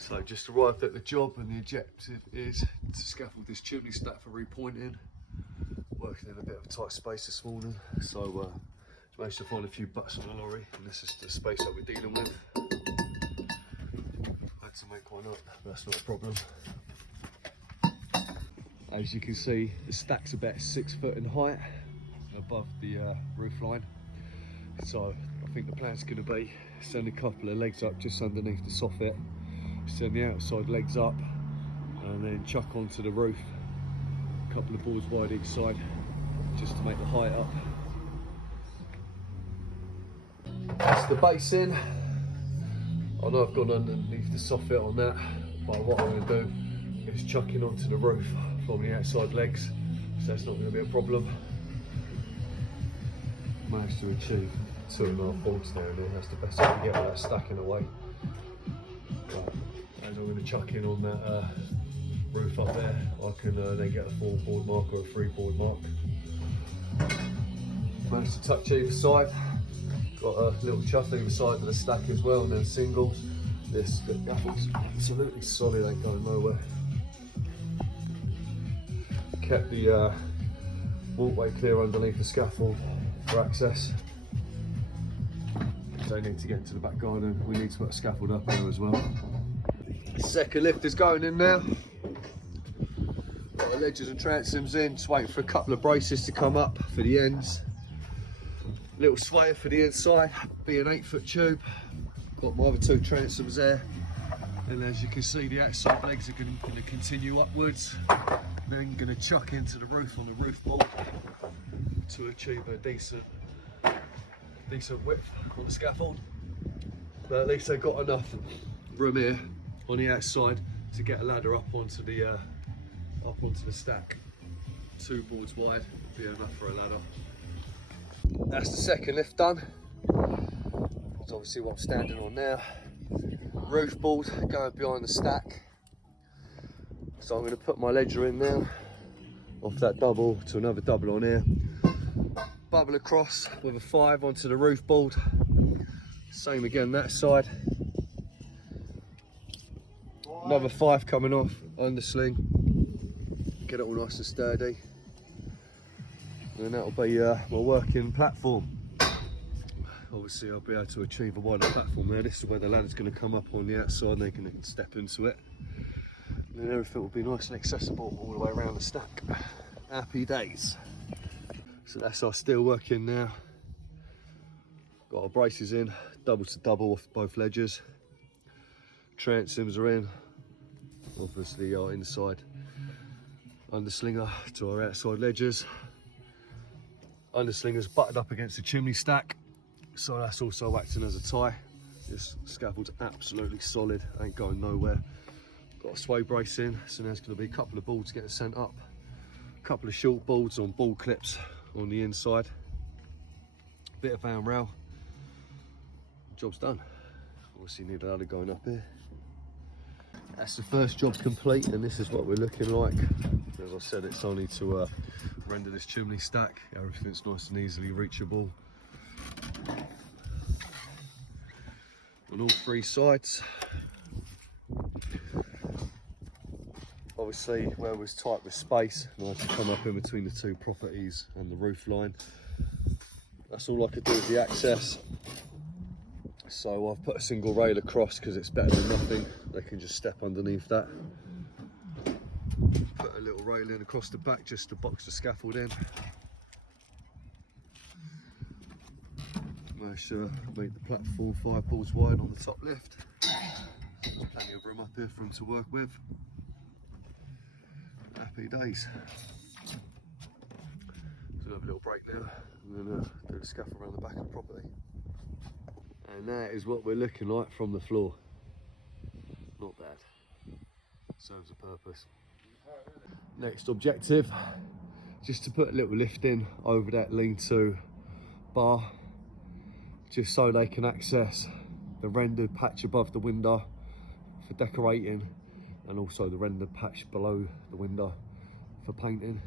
So just arrived at the job, and the objective is to scaffold this chimney stack for repointing. Working in a bit of a tight space this morning, so managed to find a few butts on the lorry, and this is the space that we're dealing with. I had to make one up, but that's not a problem. As you can see, the stack's about 6 foot in height above the roof line. So I think the plan's going to be send a couple of legs up just underneath the soffit, send the outside legs up, and then chuck onto the roof. A couple of boards wide each side, just to make the height up. That's the base in. I know I've gone underneath the soffit on that, but what I'm going to do is chuck in onto the roof from the outside legs, so that's not going to be a problem. Managed to achieve 2.5 boards there, and then that's the best I can get without stacking away. But as I'm going to chuck in on that roof up there, I can then get a 4 board mark or a 3 board mark. Managed to touch either side. Got a little chuff either side of the stack as well, and then singles. This scaffold's absolutely solid, ain't going nowhere. Kept the walkway clear underneath the scaffold for access. Don't need to get into the back garden. We need to put a scaffold up there as well. Second lift is going in now. Got the ledges and transoms in, just waiting for a couple of braces to come up for the ends. Little swayer for the inside, be an 8-foot tube. Got my other 2 transoms there. And as you can see, the outside legs are going to continue upwards. Then going to chuck into the roof on the roof bolt to achieve a decent width on the scaffold. But at least they've got enough room here on the outside to get a ladder up onto the stack. 2 boards wide, be enough for a ladder. That's the second lift done. That's obviously what I'm standing on now. Roof board going behind the stack. So I'm going to put my ledger in now, off that double to another double on here. Bubble across with a 5 onto the roof board. Same again that side. Another 5 coming off, undersling. Get it all nice and sturdy. And that'll be my working platform. Obviously I'll be able to achieve a wider platform there. This is where the ladder's going to come up on the outside, and they can step into it. And then everything will be nice and accessible all the way around the stack. Happy days. So that's our steel working now. Got our braces in, double to double off both ledges. Transoms are in. Obviously our inside underslinger to our outside ledges. Underslinger's butted up against the chimney stack, so that's also acting as a tie. This scaffold's absolutely solid, ain't going nowhere. Got a sway brace in, so there's going to be a couple of boards getting sent up. A couple of short boards on ball clips on the inside. Bit of van rail. Job's done. Obviously need a ladder going up here. That's the first job complete, and this is what we're looking like. As I said, it's only to render this chimney stack. Everything's nice and easily reachable on all 3 sides. Obviously, where it was tight with space, and I had to come up in between the 2 properties and the roof line. That's all I could do with the access. So I've put a single rail across because it's better than nothing. They can just step underneath that. Put a little rail in across the back just to box the scaffold in. Make sure I make the platform 5 boards wide on the top lift. There's plenty of room up here for them to work with. Happy days. So have a little break there, and then do the scaffold around the back of the property. And that is what we're looking like from the floor. Not bad. Serves a purpose. Next objective, just to put a little lift in over that lean-to bar, just so they can access the rendered patch above the window for decorating, and also the rendered patch below the window for painting.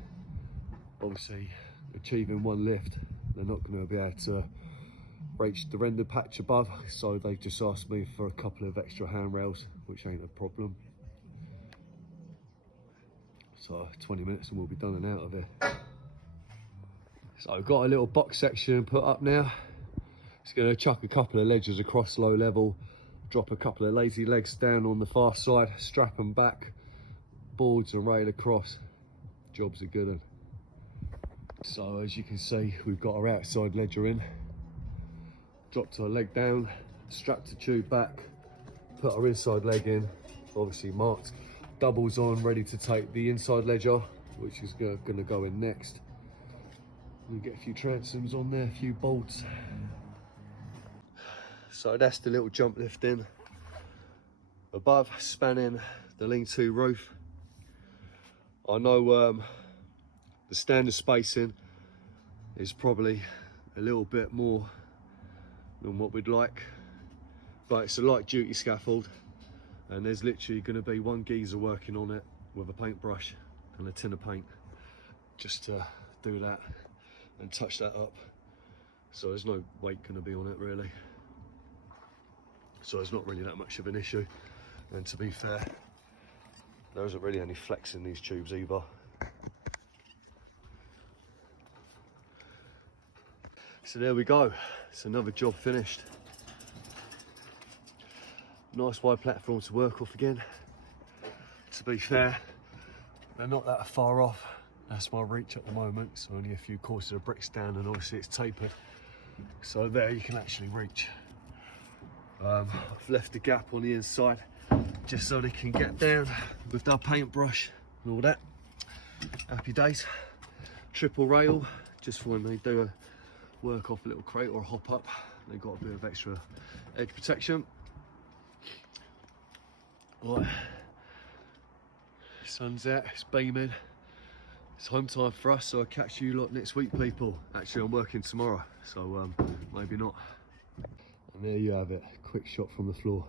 Obviously, achieving 1 lift, they're not going to be able to reach the rendered patch above, so they just asked me for a couple of extra handrails which ain't a problem. So 20 minutes and we'll be done and out of here. So I've got a little box section put up now. It's going to chuck a couple of ledges across low level, drop a couple of lazy legs down on the far side, strap them back, boards and rail across. Job's a good one. So as you can see, we've got our outside ledger in, dropped our leg down, strapped the tube back, put our inside leg in, obviously marked, doubles on, ready to take the inside ledger, which is going to go in next. We'll get a few transoms on there, a few bolts. So that's the little jump lift in. Above, spanning the lean-to roof. I know the standard spacing is probably a little bit more than what we'd like, but it's a light duty scaffold, and there's literally going to be one geezer working on it with a paintbrush and a tin of paint just to do that and touch that up. So there's no weight going to be on it really, so it's not really that much of an issue. And to be fair, there isn't really any flex in these tubes either. So there we go, it's another job finished. Nice wide platform to work off again. To be fair, they're not that far off. That's my reach at the moment, so only a few courses of bricks down, and obviously it's tapered. So there you can actually reach. I've left a gap on the inside just so they can get down with their paintbrush and all that. Happy days. Triple rail, just for when they do a work off a little crate or a hop up, they've got a bit of extra edge protection. Right, sun's out, it's beaming. It's home time for us, so I'll catch you lot next week, people. Actually, I'm working tomorrow, so maybe not. And there you have it, quick shot from the floor.